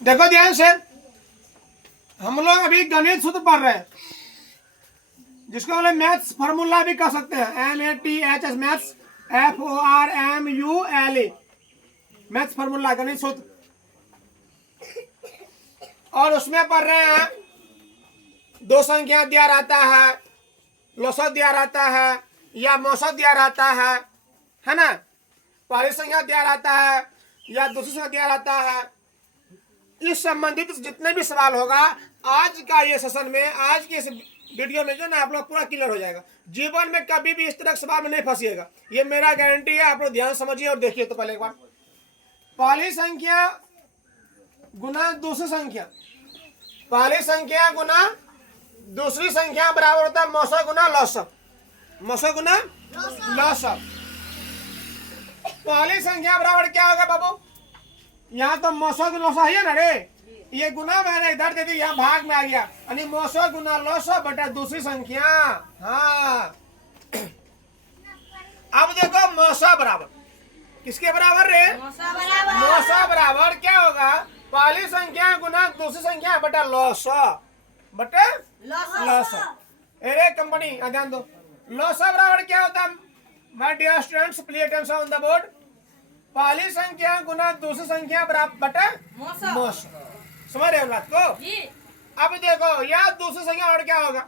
देखो ध्यान से, हम लोग अभी गणित सूत्र पढ़ रहे हैं, जिसको हम लोग मैथ्स फार्मूला भी कह सकते हैं। MATHS maths, FORMULA maths formula, गणित सूत्र। और उसमें पढ़ रहे हैं दो संख्या दिया रहता है, लौसक दिया रहता है या मौसक दिया रहता है ना। पहली संख्या दिया रहता है या दूसरी संख्या दिया रहता है। इस संबंधित जितने भी सवाल होगा आज का ये सेशन में, आज के इस वीडियो में जो ना आप लोग पूरा क्लियर हो जाएगा। जीवन में कभी भी इस तरह के सवाल में नहीं फंसिएगा, ये मेरा गारंटी है। आप लोग ध्यान समझिए और देखिए। तो पहले एक बार, पहली संख्या गुना दूसरी संख्या, पहली संख्या गुना दूसरी संख्या बराबर होता है मौसक गुना लौसक, मौसक गुना लौसक। पहली संख्या बराबर क्या होगा बाबू? यहाँ तो मौसक लौसक है ना रे, ये गुना मैंने इधर दे दी, यहाँ भाग में आ गया, यानी मौसक गुना लौसक बटा दूसरी संख्या। हाँ, अब देखो मौसक बराबर किसके बराबर रे? मौसक बराबर क्या होगा? पहली संख्या गुना दूसरी संख्या बटा लौसक, बटे लौसक। अरे कंपनी ध्यान दो, लौसक बराबर क्या होता है? My dear students, please attention on the board. पहली संख्या गुना दूसरी संख्या बराबर बटे मौसक। समझ रहे हो बात को? अब देखो, या दूसरी संख्या बराबर क्या होगा?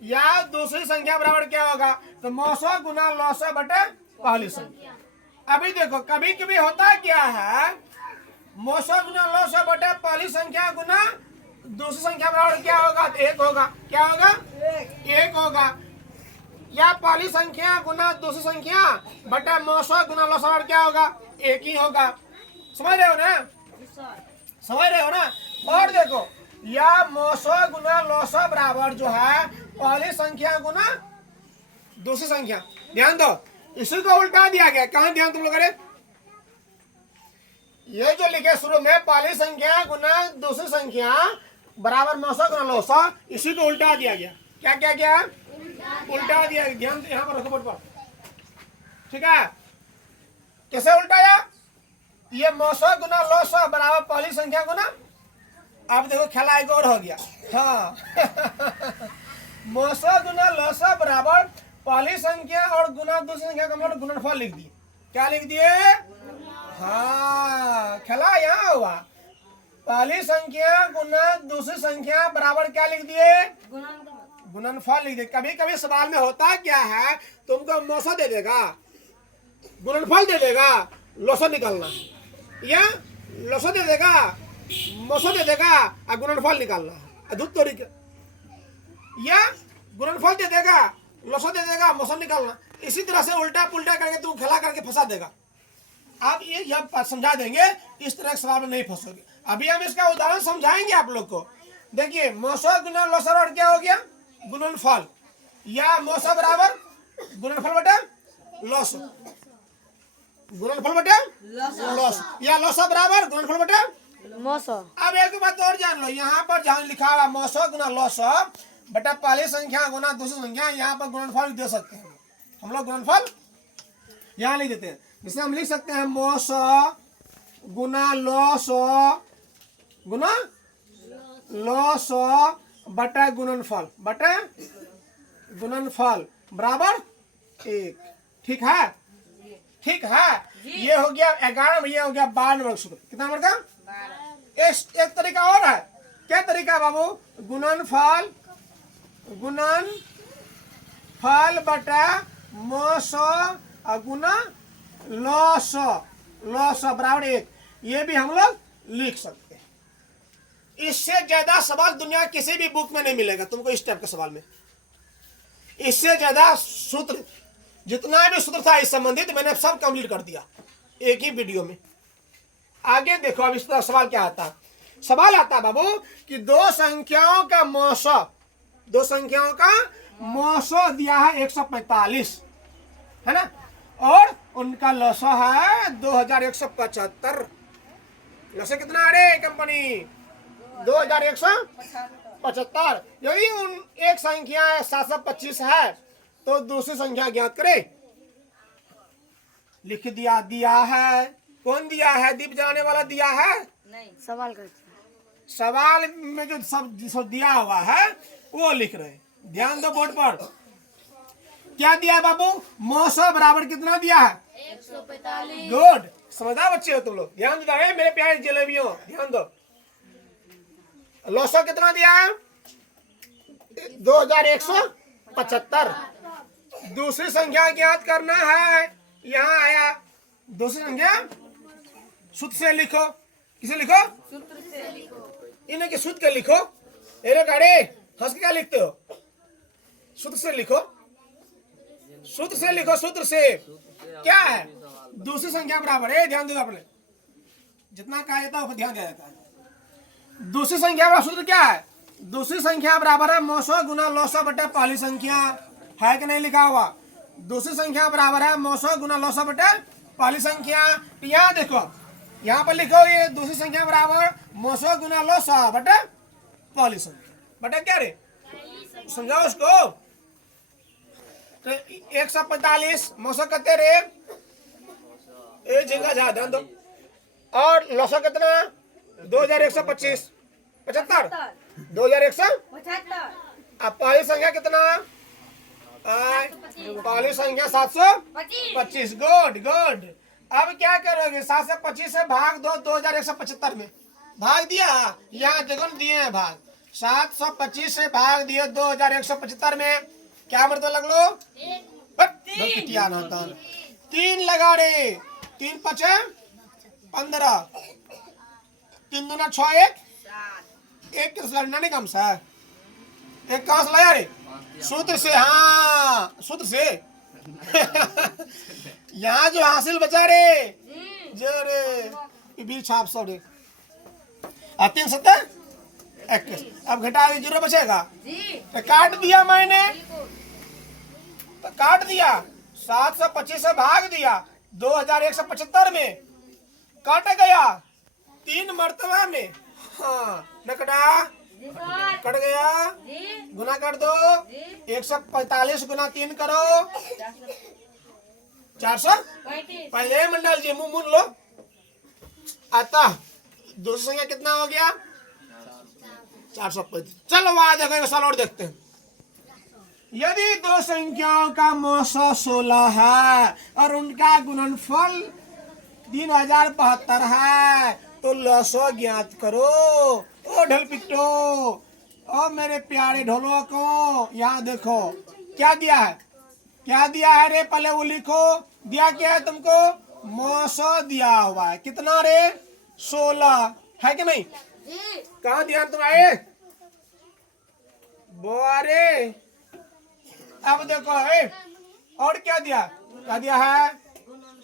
या दूसरी संख्या बराबर क्या होगा? तो मौसक गुना लौसक बटे पहली संख्या। अभी देखो, कभी कभी होता क्या है, मौसक गुना लौसक बटे पहली संख्या गुना दूसरी संख्या बराबर क्या होगा? तो एक होगा। क्या होगा? एक होगा। या पहली संख्या गुना दूसरी संख्या बटा मौसक गुना लौसक बराबर क्या होगा? एक ही होगा। समझ रहे हो ना? समझ रहे हो ना? और देखो, या मौसक गुना लौसक बराबर जो है पहली संख्या गुना दूसरी संख्या। ध्यान दो, इसी को उल्टा दिया गया। कहां ध्यान तुम लोग करें? ये जो लिखे शुरू में, पहली संख्या गुना दूसरी संख्या बराबर मौसक गुना लौसक, इसी को उल्टा दिया गया। क्या क्या क्या? उल्टा दिया गया। ध्यान यहाँ पर रखो बोर्ड पर, ठीक है? कैसे उल्टाया? ये मौसक गुना लौसक बराबर पहली संख्या गुना, अब देखो खेला एक और हो गया। हाँ मौसक गुना लौसक बराबर पहली संख्या और गुना दूसरी संख्या का मतलब गुणनफल लिख दिए। क्या लिख दिए? हाँ, खेला यहाँ हुआ। पहली संख्या गुना दूसरी संख्या बराबर क्या लिख दिए? गुणनफल लिख दिए। कभी कभी सवाल में होता क्या है, तुमको मौसक दे देगा, गुणनफल दे देगा, लौसक निकालना, या लौसक दे देगा, मौसक दे देगा और गुणनफल निकालना। अद्भुत तरीका। या गुणनफल दे देगा, लौसक दे देगा, मौसक निकालना। इसी तरह से उल्टा पुल्टा करके तुम खिला करके फंसा देगा। आप ये जब समझा देंगे, इस तरह के सवाल में नहीं फंसोगे। अभी हम इसका उदाहरण समझाएंगे आप लोग को। देखिए, मौसक गुना लौसक और क्या हो गया? गुणनफल। या मौसक बराबर गुणनफल बटे लौसक, गुणनफल बटे लौसक, या लौसक बराबर गुणनफल बटे मौसक। अब एक बात और जान लो, यहाँ पर जहाँ लिखा हुआ मौसक गुना लौसक बटा पहली संख्या गुना दूसरी संख्या, यहाँ पर गुणनफल दे सकते हैं हम लोग। गुणनफल यहाँ लिख देते हैं, जिसे हम लिख सकते हैं मौसक गुना लौसक गुना लौसक बटा गुणनफल, बटा गुणनफल बराबर एक। ठीक है? ठीक है? ये हो गया 11, ये हो गया 12 नंबर सूत्र। कितना नंबर का? एक तरीका और है। क्या तरीका बाबू? गुणनफल, गुणनफल बटा मौसक गुना लौसक, लौसक बराबर एक। ये भी हम लोग लिख सकते हैं। इससे ज्यादा सवाल दुनिया किसी भी बुक में नहीं मिलेगा तुमको इस टाइप के सवाल में। इससे ज्यादा सूत्र, जितना भी सूत्र था इस संबंधित, मैंने सब कंप्लीट कर दिया एक ही वीडियो में। आगे देखो, अब इस तरह सवाल क्या आता है। सवाल आता है बाबू कि दो संख्याओं का मौसक, दो संख्याओं का मौसक दिया है 145, है ना, और उनका लौसक है 2175। लौसक कितना? अरे कंपनी 2175। यदि उन एक संख्या 725 है तो दूसरी संख्या ज्ञात करें। लिख दिया। दिया है। कौन दिया है? दीप जलाने वाला दिया है? नहीं, सवाल करते सवाल में जो सब दिया हुआ है वो लिख रहे हैं। ध्यान दो बोर्ड पर। क्या दिया है बाबू? मौसो बराबर कितना दिया है? 145। गुड, समझदार बच्चे हो तुम लोग। ध्यान दो मेरे प्यारे जलेबियों, ध्यान दो। लौसो कितना दिया है? 2175। दूसरी संख्या ज्ञात करना है। यहाँ आया दूसरी संख्या, सूत्र से लिखो। किसे लिखो? सूत्र से लिखो। इन्हें के सूत्र के लिखो। अरे गाड़े हंस के क्या लिखते हो? सूत्र से लिखो, सूत्र से लिखो। सूत्र से क्या है? दूसरी संख्या बराबर है, ध्यान दो अपने, जितना कहा जाता है ध्यान दिया जाता है। दूसरी संख्या बराबर सूत्र क्या है? दूसरी संख्या बराबर है मौसो गुना लौसो बटे पहली संख्या। है कि नहीं लिखा हुआ? दूसरी संख्या बराबर है मौसो गुना लौसो बटे पहली संख्या। यहाँ देखो, यहाँ पर लिखो ये दूसरी संख्या बराबर मौसो गुना लौसो बटे पहली संख्या। बटे क्या रे? समझाओ उसको। तो 145 मौसो कितने रे? एक जगह जा ध्यान दो। और लौसो कितना? 2125 75 2175। अब पहली संख्या कितना? पहली संख्या 725। Good good. अब क्या करोगे? 7 से 25 से भाग दो 2175 में। भाग दिया? यहाँ देखो दिए हैं भाग। 725 से भाग दिए 2175 में। क्या मतलब लग लो? 3 लगा रे। 3 5 15, 3 दूना 6 एक लड़ना नहीं कम सा। एक कहाँ से लाया रे? सूत्र से। हाँ सूत्र से। यहाँ जो हासिल बचा रे जो रे बीच छाप सौ रे। 3 7 21। अब घटा 0 बचेगा। तो काट दिया मैंने, तो काट दिया। 725 से भाग दिया 2175 में। काट गया 3 मर्तबा में। हाँ न कटा? कट गया। गुना कर दो। 145 गुना 3 करो 400। पहले मंडल जी मुंह मुन लो। आता दूसरी संख्या कितना हो गया? 435। चलो वहां देखो एक साल और देखते हैं। यदि दो संख्याओं का मौसो 16 है और उनका गुणनफल 3072 है तो लौसो ज्ञात करो। ओ ढोल पिट्टो, ओ मेरे प्यारे ढोलों को, यहाँ देखो क्या दिया है? क्या दिया है रे? पहले वो लिखो। दिया क्या है तुमको? मौसो दिया हुआ है। कितना रे? 16 है कि नहीं? कहाँ दिया तुम्हारे? बोरे। अब देखो है और क्या दिया? क्या दिया है?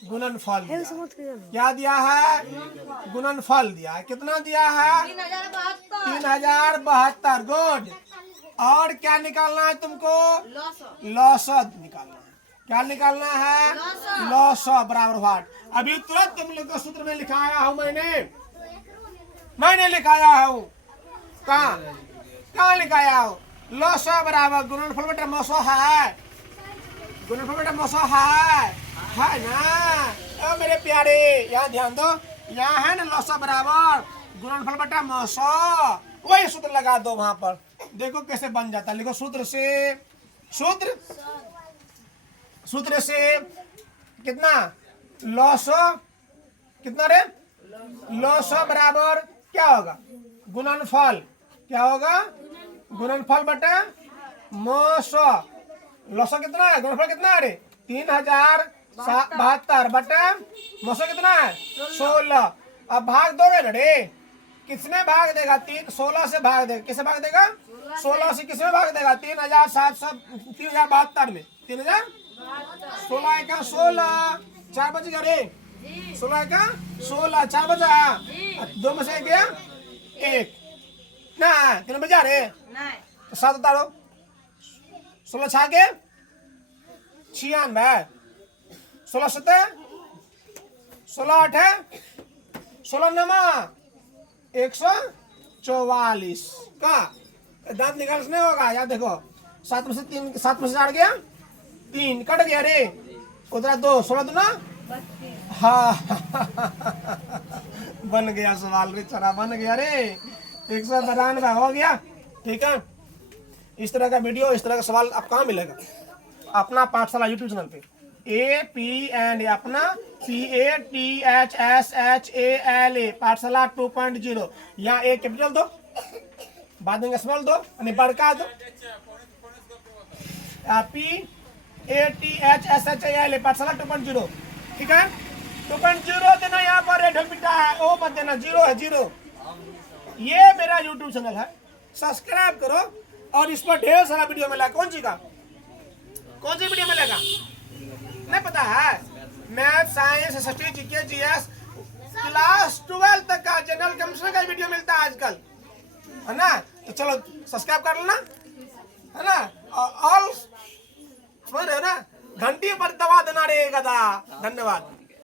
गुणनफल दिया। क्या दिया है? गुणनफल दिया है। कितना दिया है? 3072। गुड। और क्या निकालना है तुमको? लौसो निकालना है। क्या निकालना है? लौसो बराबर व्हाट? अभी तुरंत तुम लोग को सूत्र में लिखाया हूं मैंने लिखाया हूं। कहाँ लिखाया हूं? लौसो बराबर गुणनफल बटे मौसो है। गुणनफल बटे मौसो है ना? मेरे प्यारे यहाँ ध्यान दो। यहाँ है ना लौसो बराबर गुणनफल बटा मौसो। वही सूत्र लगा दो वहां पर। देखो कैसे बन जाता है। लिखो सूत्र से। सूत्र से कितना? लौसो कितना रे? लौसो बराबर क्या होगा? गुणनफल। क्या होगा? गुणनफल बटे मौसो। लौसो कितना है? गुणनफल कितना है रे? 3072 बटे मौसो कितना है? 16। अब भाग दोगे ना रे? किसमें भाग देगा? 16 से भाग देगा। किससे भाग देगा? 16 से किसमें भाग देगा? 3072 में। 3000 16 का 16 4 बच गया रे। 16 का 16 4 बचा। 2 में से गया 1 ना। कितने बजा रे? 7 उतारो। 16 6 के 96। 16 7 16 8 16 9 144 का दांत निकाल नहीं होगा। याद देखो 7 में से 3 7 में से 4 गया 3 कट गया रे। उधर 2 16 2 ना। हाँ बन गया सवाल रे। चरा बन गया रे। 192 हो गया। ठीक है, इस तरह का वीडियो, इस तरह का सवाल आप कहाँ मिलेगा? अपना पाठशाला यूट्यूब चैनल पे APN अपना PATHSHALA पाठशाला 2.0। यहाँ A कैपिटल दो, बाद में स्मॉल दो यानी बड़का दो। PATHSHALA पाठशाला 2.0। ठीक है, 2.0 देना। यहाँ पर रेड पिटा है, ओ मत देना, 0 है, 0। ये मेरा यूट्यूब चैनल है, सब्सक्राइब करो और इस पर ढेर सारा वीडियो मिला। कौन सी वीडियो मिलेगा नहीं पता है? Math, science, history, GK, GS class 12 तक का जनरल कमिश्नर का वीडियो मिलता है आजकल, है ना? तो चलो सब्सक्राइब कर लेना, है ना? ऑल समझ रहे हो ना? घंटी पर दबा देना रे गधा। धन्यवाद।